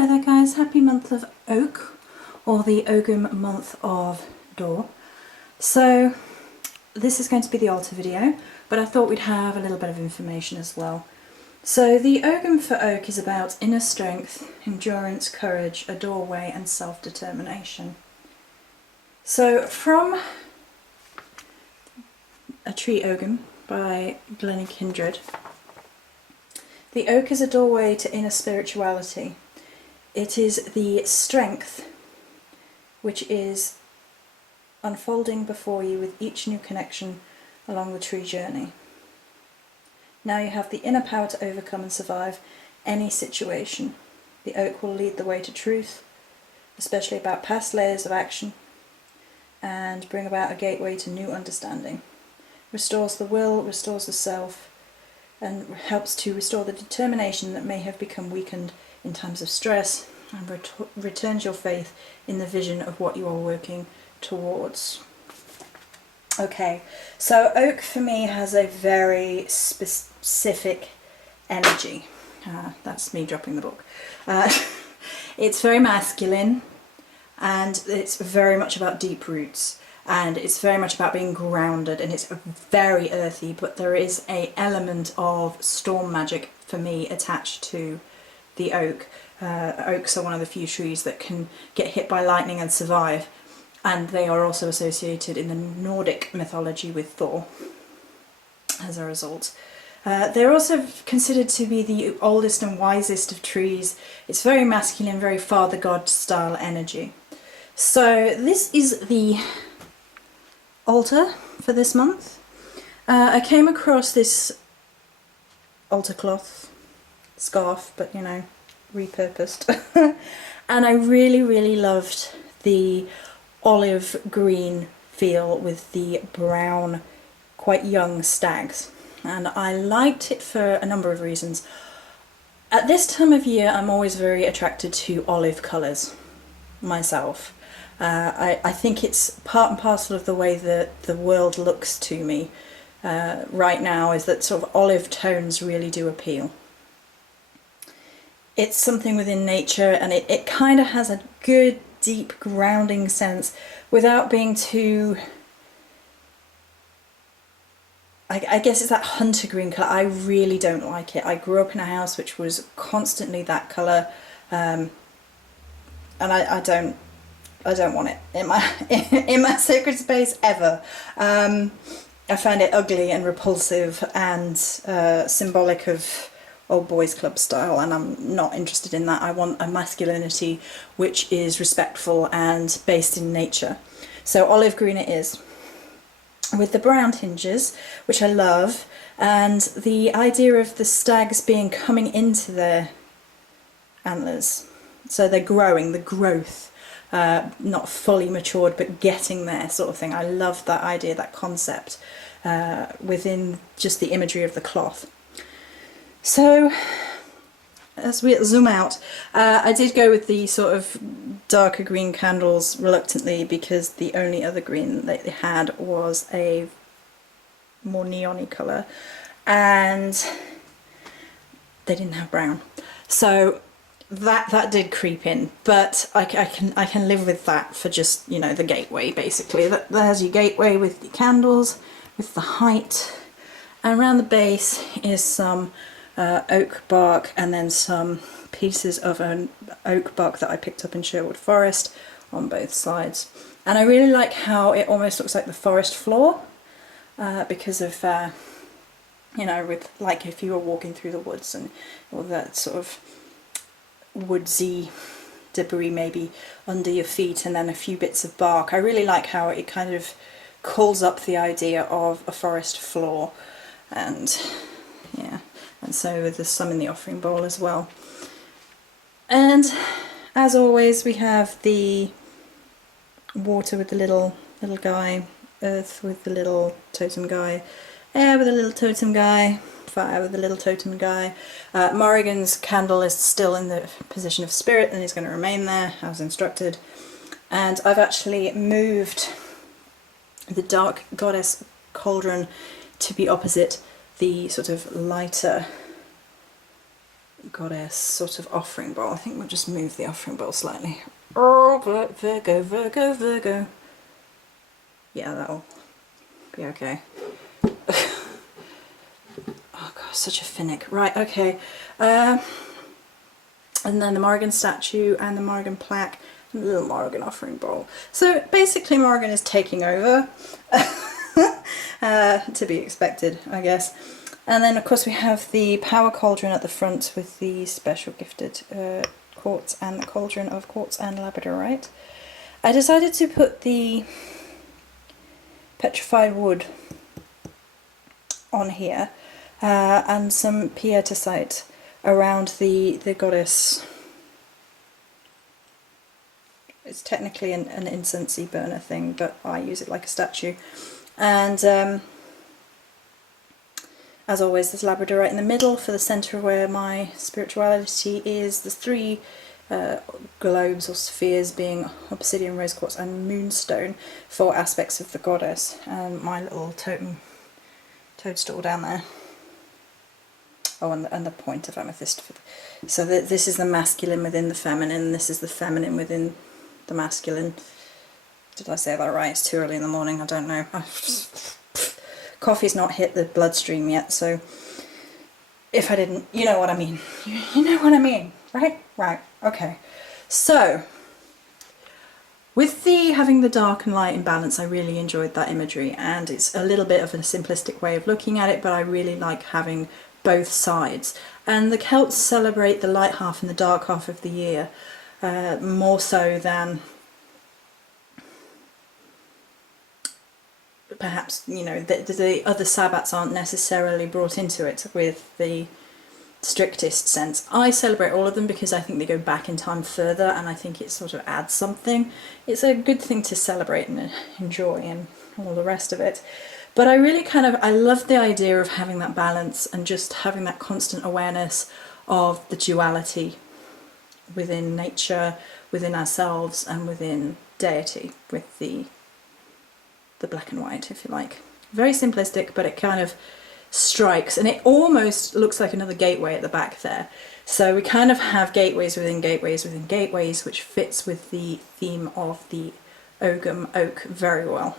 Hello there guys, happy month of Oak, or the Ogham month of Duir. So this is going to be the altar video, but I thought we'd have a little bit of information as well. So the Ogham for Oak is about inner strength, endurance, courage, a doorway and self-determination. So from A Tree Ogham by Glennie Kindred, the oak is a doorway to inner spirituality. It is the strength which is unfolding before you with each new connection along the tree journey. Now you have the inner power to overcome and survive any situation. The oak will lead the way to truth, especially about past layers of action, and bring about a gateway to new understanding. Restores the will, restores the self, and helps to restore the determination that may have become weakened in times of stress, and returns your faith in the vision of what you are working towards. Okay, so oak for me has a very specific energy. That's me dropping the book. It's very masculine, and it's very much about deep roots. And it's very much about being grounded, and it's very earthy, but there is an element of storm magic for me attached to the oak. Oaks are one of the few trees that can get hit by lightning and survive, and they are also associated in the Nordic mythology with Thor as a result. They're also considered to be the oldest and wisest of trees. It's very masculine, very father god style energy. So this is the altar for this month. I came across this altar cloth, scarf, but you know, repurposed, and I really loved the olive green feel with the brown, quite young stags, and I liked it for a number of reasons. At this time of year I'm always very attracted to olive colours myself. I think it's part and parcel of the way that the world looks to me right now, is that sort of olive tones really do appeal. It's something within nature, and it kind of has a good deep grounding sense without being too, I guess it's that hunter green colour. I really don't like it. I grew up in a house which was constantly that colour, and I don't want it in my sacred space ever. I find it ugly and repulsive and symbolic of old boys club style, and I'm not interested in that. I want a masculinity which is respectful and based in nature. So olive green it is, with the brown tinges, which I love, and the idea of the stags being coming into their antlers. So they're growing, the growth. Not fully matured, but getting there, sort of thing. I love that idea, that concept, within just the imagery of the cloth. So as we zoom out, I did go with the sort of darker green candles reluctantly, because the only other green that they had was a more neon-y colour, and they didn't have brown. So that did creep in, but I can live with that for just, you know, the gateway basically. There's your gateway with the candles, with the height, and around the base is some oak bark, and then some pieces of an oak bark that I picked up in Sherwood Forest on both sides. And I really like how it almost looks like the forest floor, because of you know, with like if you were walking through the woods and all that sort of woodsy debris maybe under your feet, and then a few bits of bark. I really like how it kind of calls up the idea of a forest floor, and yeah, and so there's some in the offering bowl as well. And as always we have the water with the little guy, earth with the little totem guy, air with the little totem guy, fire with the little totem guy. Morrigan's candle is still in the position of spirit and is going to remain there as instructed. And I've actually moved the dark goddess cauldron to be opposite the sort of lighter goddess sort of offering bowl. I think we'll just move the offering bowl slightly. Oh, Virgo, Virgo, Virgo. Yeah, that'll be okay. Oh god, such a finnick. Right, okay. And then the Morrigan statue and the Morrigan plaque and the little Morrigan offering bowl. So basically Morrigan is taking over, to be expected, I guess. And then of course we have the power cauldron at the front with the special gifted quartz and the cauldron of quartz and labradorite. I decided to put the petrified wood on here and some pietisite around the goddess. It's technically an incensey burner thing, but I use it like a statue. And as always, there's labradorite in the middle for the centre where my spirituality is. There's three globes or spheres being obsidian, rose quartz and moonstone for aspects of the goddess. And my little toadstool down there. Oh, and the point of amethyst. So this is the masculine within the feminine, this is the feminine within the masculine. Did I say that right? It's too early in the morning, I don't know. Coffee's not hit the bloodstream yet, so if I didn't, you know what I mean. You know what I mean, right? Right, okay. So, with having the dark and light in balance, I really enjoyed that imagery, and it's a little bit of a simplistic way of looking at it, but I really like having both sides. And the Celts celebrate the light half and the dark half of the year, more so than perhaps, you know, the other Sabbats aren't necessarily brought into it with the strictest sense. I celebrate all of them because I think they go back in time further, and I think it sort of adds something. It's a good thing to celebrate and enjoy and all the rest of it. But I really I love the idea of having that balance and just having that constant awareness of the duality within nature, within ourselves and within deity, with the black and white, if you like. Very simplistic, but it kind of strikes, and it almost looks like another gateway at the back there. So we kind of have gateways within gateways within gateways, which fits with the theme of the Ogham Oak very well.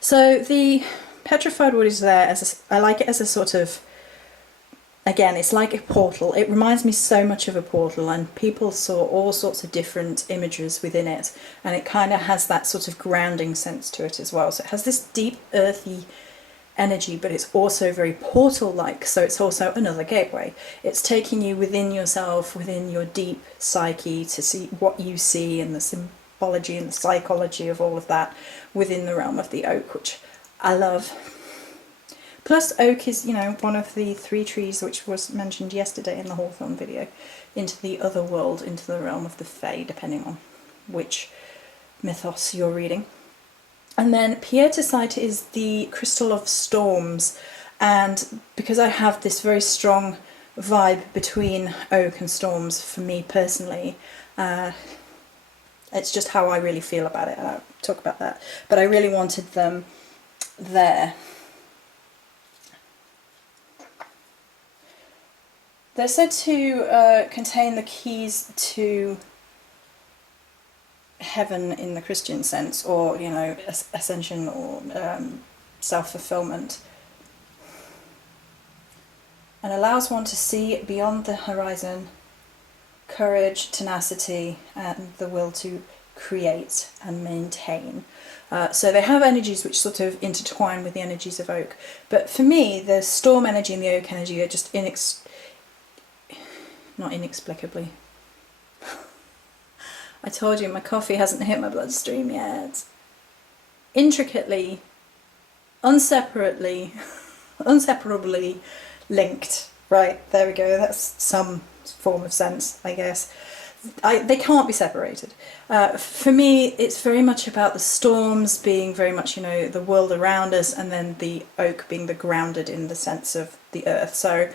So the petrified wood is there as I like it as a sort of, again, it's like a portal. It reminds me so much of a portal, and people saw all sorts of different images within it, and it kind of has that sort of grounding sense to it as well. So it has this deep earthy energy, but it's also very portal-like, so it's also another gateway. It's taking you within yourself, within your deep psyche, to see what you see and the symbology and the psychology of all of that within the realm of the oak, which I love. Plus oak is, you know, one of the three trees which was mentioned yesterday in the Hawthorne video, into the other world, into the realm of the Fae, depending on which mythos you're reading. And then pietisite is the crystal of storms, and because I have this very strong vibe between oak and storms for me personally, it's just how I really feel about it, and I'll talk about that. But I really wanted them there. They're said to contain the keys to heaven in the Christian sense, or, you know, ascension or self-fulfillment, and allows one to see beyond the horizon, courage, tenacity, and the will to create and maintain. So they have energies which sort of intertwine with the energies of oak, but for me the storm energy and the oak energy are just not inexplicably. I told you my coffee hasn't hit my bloodstream yet. Intricately, inseparably linked. Right, there we go, that's some form of sense, I guess. They can't be separated. For me, it's very much about the storms being very much, you know, the world around us, and then the oak being the grounded in the sense of the earth. So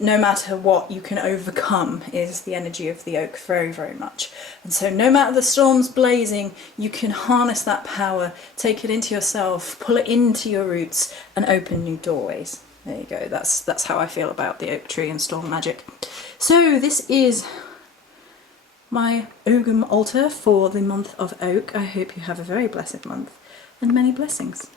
no matter what, you can overcome is the energy of the oak very, very much. And so no matter the storms blazing, you can harness that power, take it into yourself, pull it into your roots, and open new doorways. There you go, that's how I feel about the oak tree and storm magic. So this is my Ogham altar for the month of Oak. I hope you have a very blessed month and many blessings.